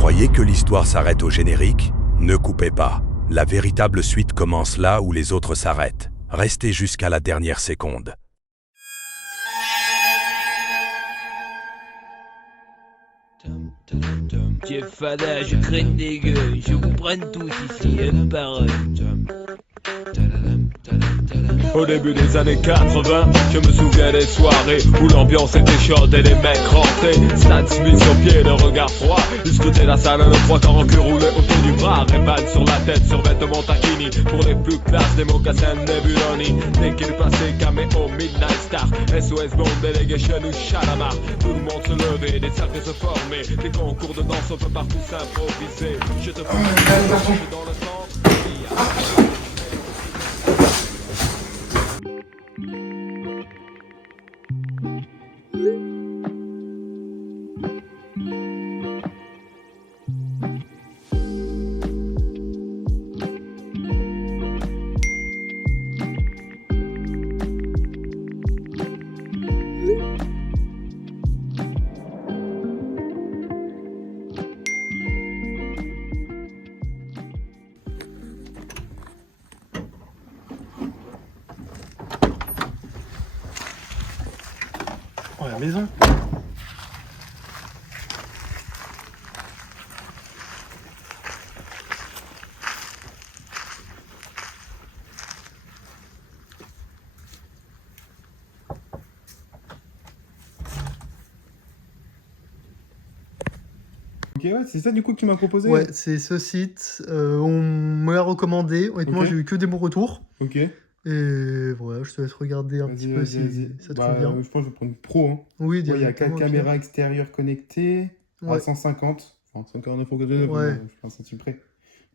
croyez que l'histoire s'arrête au générique? Ne coupez pas. La véritable suite commence là où les autres s'arrêtent. Restez jusqu'à la dernière seconde. Jeff Fada, je craigne des gueules, je vous prenne tous ici, un par un. Au début des années 80, je me souviens des soirées où l'ambiance était chaude et les mecs rentraient. Stan Smith sur pied, le regard froid. Ils scrutaient la salle, le trois quarts en cul roulé autour du bras. Ray-Ban sur la tête, sur vêtements taquini. Pour les plus classes, des mocassins Nebuloni. Dès qu'il passait, caméo, Midnight Star, SOS Bond, Delegation ou Shalamar. Tout le monde se levait, des cercles se formaient. Des concours de danse, on peut partout s'improviser. Je te prends dans le sang. Oh, la maison. Ok, ouais, c'est ça du coup que tu m'as proposé? Ouais, c'est ce site. On me l'a recommandé. Honnêtement, Ok. j'ai eu que des bons retours. Ok. Et voilà, je te laisse regarder un petit peu si ça te convient. Je pense que je vais prendre une pro. Hein. Oui, Ouais, il y a directement, 4 ok. caméras extérieures connectées à Ouais. 150. Enfin, 149 euros, Ouais. je pense un centime près.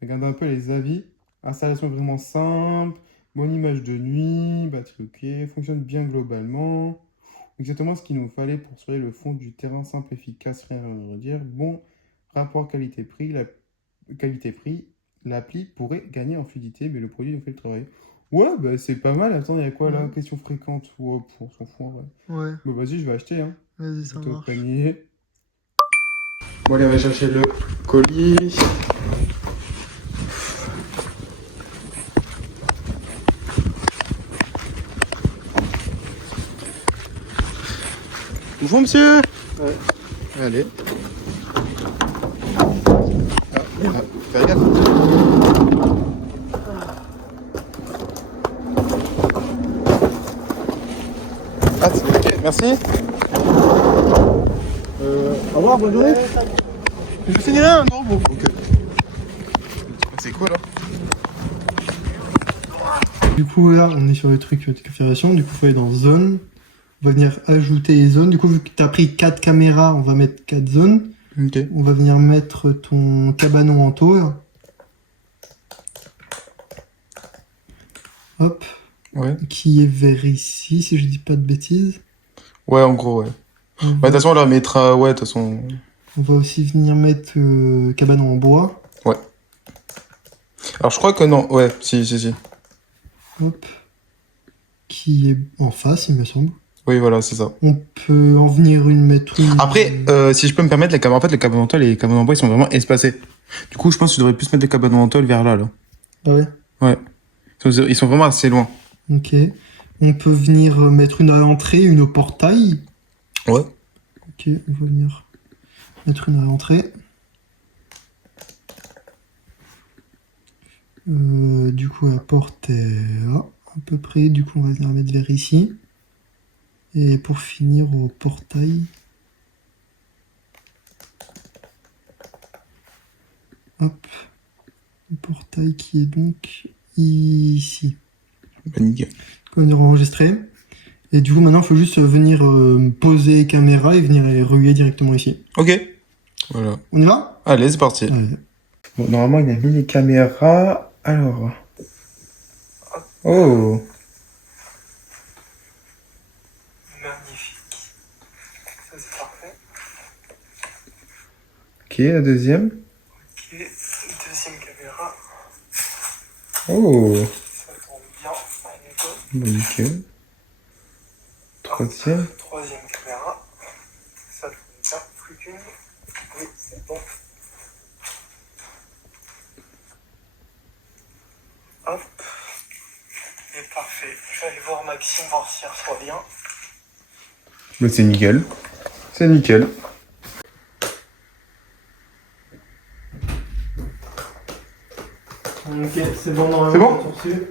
Regarde un peu les avis. Installation vraiment simple. Bonne image de nuit. Batterie ok. Fonctionne bien globalement. Exactement ce qu'il nous fallait pour surveiller le fond du terrain simple, efficace, rien à redire. Bon rapport qualité-prix. Qualité-prix. L'appli pourrait gagner en fluidité, mais le produit nous fait le travail. Ouais, bah c'est pas mal. Attends, il y a quoi là? Ouais. Question fréquente. Ouais, on s'en fout en vrai. Ouais, Bah vas-y, je vais acheter. Hein. vas-y, ça Tout au marche. panier. Bon, allez, on va chercher le colis. Bonjour monsieur. Ouais. Allez. Ah, fais gaffe. Ah, c'est ok, merci. Au revoir, bonne journée. Je finirai un non, bon. Ok. C'est quoi là? Du coup, là, on est sur le truc de configuration. Du coup, il faut aller dans zone. On va venir ajouter les zones. Du coup, vu que tu as pris 4 caméras, on va mettre 4 zones. Ok. On va venir mettre ton cabanon en tôle. Hop. Ouais. Qui est vers ici, si je dis pas de bêtises. Ouais, en gros, ouais. On Ouais, de va, toute façon, on leur mettra. Ouais, de toute façon. on va aussi venir mettre cabanon en bois. Ouais. Alors, je crois que non. Ouais, si. Hop. Qui est en face, il me semble. Oui, voilà, c'est ça. On peut en venir mettre une. Après, si je peux me permettre, en fait, les cabanons en tôle et les cabanons en bois, ils sont vraiment espacés. Du coup, je pense que tu devrais plus mettre des cabanons en tôle vers là. Ah ouais. Ouais. Ils sont vraiment assez loin. Ok. On peut venir mettre une à l'entrée, une au portail. Ouais. Ok, on va venir mettre une à l'entrée. Du coup, la porte est là, à peu près. Du coup, on va venir la mettre vers ici. Et pour finir au portail. Hop. Le portail qui est donc ici. Bah, nickel. On va venir enregistrer. Et du coup, maintenant, il faut juste venir poser caméra et venir les relier directement ici. Ok. Voilà. On y va? Allez, c'est parti. Allez. Bon, normalement, il a mis les caméras. Alors. Oh. Magnifique. Ça, c'est parfait. Ok, la deuxième. Ok, deuxième caméra. Oh. Ça tourne bien. Allez, go. Bon, nickel. Troisième. Troisième caméra. Ça tourne bien. Plus qu'une. Oui, c'est bon. Hop. Et parfait. Je vais aller voir Maxime, voir s'il reçoit bien. Mais c'est nickel. C'est nickel. Ok, c'est bon dans la C'est bon reçu.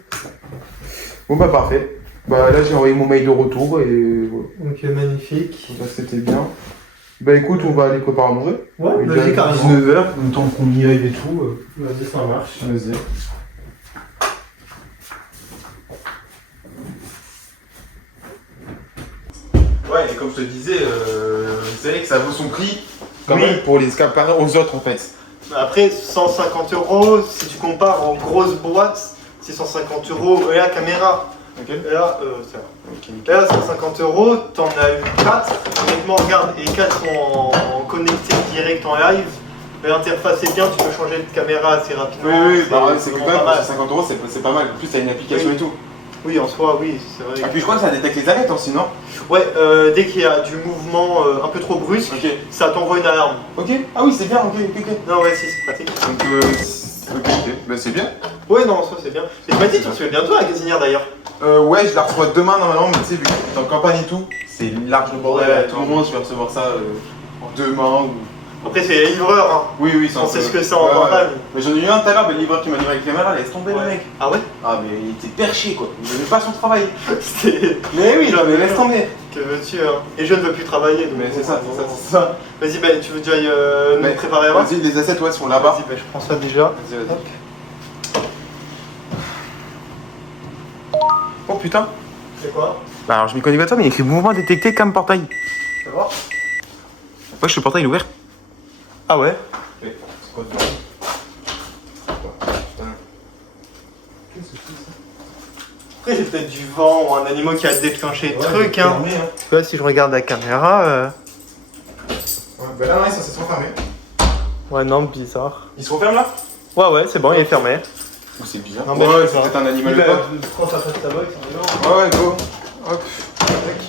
Bon bah parfait. Bah là j'ai envoyé mon mail de retour et voilà. Ok, magnifique. Bah, c'était bien. Bah écoute, on va aller préparer à manger. Ouais, Il est vas-y, déjà carrément. 19h, le temps qu'on y aille et tout. Vas-y, ça marche. Vas-y. Ouais, et comme je te disais, c'est vrai que ça vaut son prix quand Oui. même pour les comparer aux autres en fait. Après, 150 €, si tu compares en grosses boîtes, c'est 150 € et la caméra. Ok. Et là, ça va. Ok, Et nickel. là, 150 €, t'en as eu 4. Honnêtement, regarde, et 4 sont en connecté direct en live. L'interface est bien, tu peux changer de caméra assez rapidement. C'est vraiment quand même pas pour mal. 50 €, c'est pas mal. En plus, t'as une application Oui. et tout. Oui, en soi, oui, c'est vrai. Et puis je crois que ça détecte les alertes aussi, non? Ouais, dès qu'il y a du mouvement un peu trop brusque, Ok. ça t'envoie une alarme. Ok. Ah oui, c'est bien, ok. Non, ouais, si, c'est pratique. Donc, ok. Bah c'est bien. Ouais, non, ça c'est bien. Et tu m'as dit, tu reçois bientôt la gazinière d'ailleurs. Ouais, je la reçois demain normalement, mais tu sais, vu que t'es en campagne et tout, c'est large le bordel. Ouais, À tout moment, je vais recevoir ça demain ou. Après, c'est les livreurs, hein. Oui, On sait ce que c'est en campagne. Mais j'en ai eu un tout à l'heure, le livreur qui m'a livré avec la caméra, laisse tomber le Ouais. mec. Ah ouais? Ah, mais il était perché quoi. Il faisait pas son travail. C'était. Mais oui, non, mais laisse tomber. Que veux-tu, hein. Et je ne veux plus travailler. Donc Mais c'est bon, ça, bon, c'est ça, bon. c'est ça. Vas-y, bah, tu veux déjà nous Mais préparer avant? Vas-y, les assets, ouais, sont là-bas. Vas-y, bah, je prends ça déjà. Vas-y. Oh putain. C'est quoi? Bah alors je m'y connais pas toi, mais il y a écrit mouvement détecté cam portail. Tu vas voir? Ouais, le portail il est ouvert. Ah ouais? C'est quoi Après, c'est peut-être du vent ou un animal qui a déclenché le truc, hein. Tu vois, si je regarde la caméra. Ouais, bah là, ouais, ça s'est fermé. Ouais, non, bizarre. Il se referme là? Ouais, c'est bon, il est fermé. Ou c'est bizarre. Non, mais ouais, je c'est sais peut-être pas. un animal Bah, ou pas. prends ta face tabac, c'est un Ouais, go. Hop. Tac.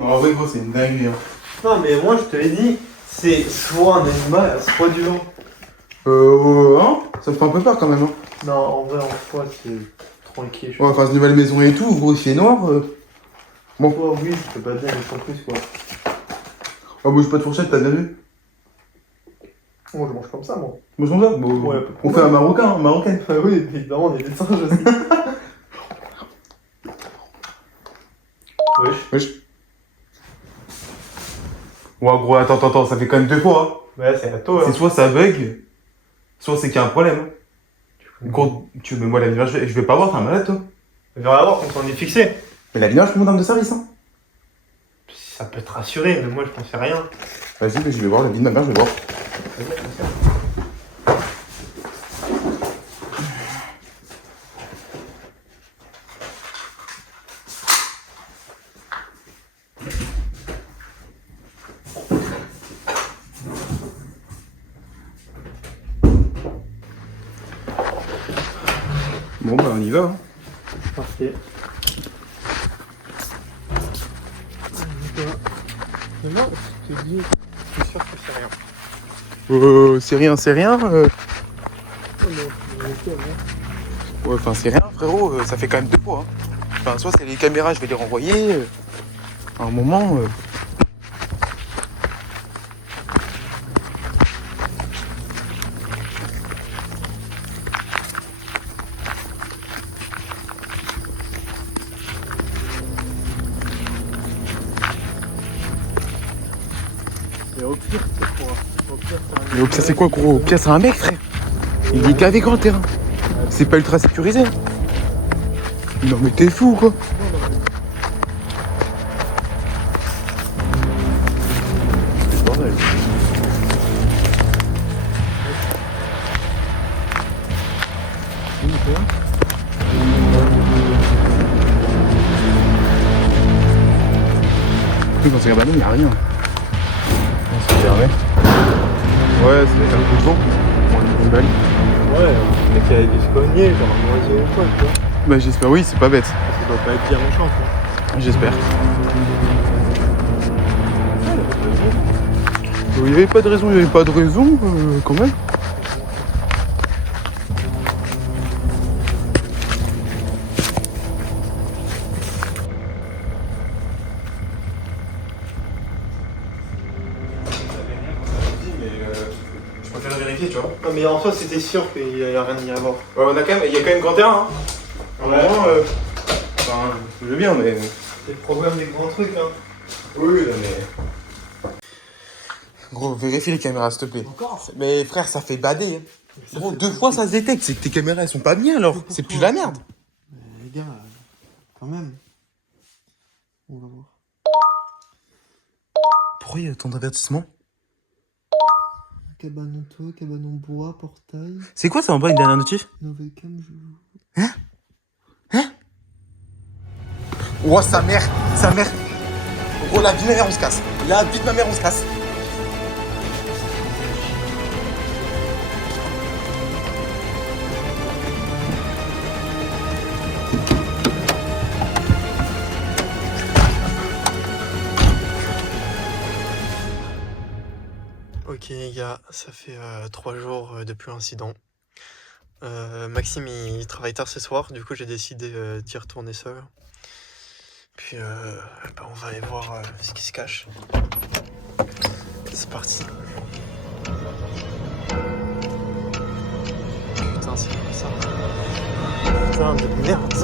Non, en vrai, gros, c'est une dinguerie. Hein. Non, mais moi, je te l'ai dit, c'est soit un animal, soit du vent. Hein? Ça me fait un peu peur quand même. Hein. Non, en vrai, en soi, c'est tranquille. Ouais, enfin, cette nouvelle maison et tout, gros, il fait noir. Bon, toi, oui, je peux pas dire, mais sans plus, quoi. Ah, bouge pas de fourchette, t'as bien vu? Moi, je mange comme ça, moi. Bouge comme ça? Bon, Ouais, on fait un marocain, marocaine. Ah oui, évidemment, on est des singes aussi. Wesh. Wesh. Ouais, gros, attends, ça fait quand même 2 fois. Hein. Ouais, c'est la taux, hein. C'est soit ça bug, soit c'est qu'il y a un problème. Gros, mais moi, la lumière, je vais pas voir, t'es un malade, toi. On verra voir quand on est fixé. Mais la lumière, je peux mon dame de service, hein. Ça peut te rassurer, mais moi, je pensais rien. Vas-y, mais je vais voir, la vie de ma mère, je vais voir. Bon, bah, on y va, hein. Parfait. Mais moi, je te dis, je suis sûr que c'est rien. C'est rien. Ouais, enfin, c'est rien, frérot. Ça fait quand même 2 fois. Hein. Enfin, soit c'est les caméras, je vais les renvoyer. À un moment. Et au pire, c'est quoi? Au pire, c'est un Mais au pire, c'est quoi, gros? Au pire, c'est un mec, frère. Il est gavé grand le terrain. C'est pas ultra sécurisé. Non, mais t'es fou, quoi. C'est bordel. Quand tu regardes là, il n'y a rien. C'est fermé. Ouais, c'est un coup de vent. Une balle. Ouais, mais qu'il y avait des cogner, genre un oiseau ou quoi, tu vois. Bah j'espère, oui, c'est pas bête. Ça doit pas être bien méchant, quoi. J'espère. Il n'y avait pas de raison, quand même. Je préfère vérifier, tu vois. Non mais en soi c'était sûr qu'il n'y a rien à y avoir. Ouais, il y a quand même grand terrain. Hein. Vraiment, Enfin, je veux bien, mais... C'est le problème des grands trucs hein. oui, là, mais... Gros, vérifie les caméras, s'il te plaît. Encore? Mais frère, ça fait bader. Hein. Gros, 2 fois ça se détecte, c'est que tes caméras elles sont pas bien alors. C'est plus la merde. Mais les gars, quand même. On va voir. Pourquoi il y a tant d'avertissements? Cabane auto, cabane en bois, portail, C'est quoi ça en bas, une dernière notif? Novecam, je... Oh, sa mère. Gros, la vie de ma mère, on se casse. La vie de ma mère, on se casse. Ok les gars, ça fait 3 jours depuis l'incident. Maxime il travaille tard ce soir, du coup j'ai décidé d'y retourner seul. Puis on va aller voir ce qui se cache. C'est parti. Putain c'est quoi ça? Putain de merde.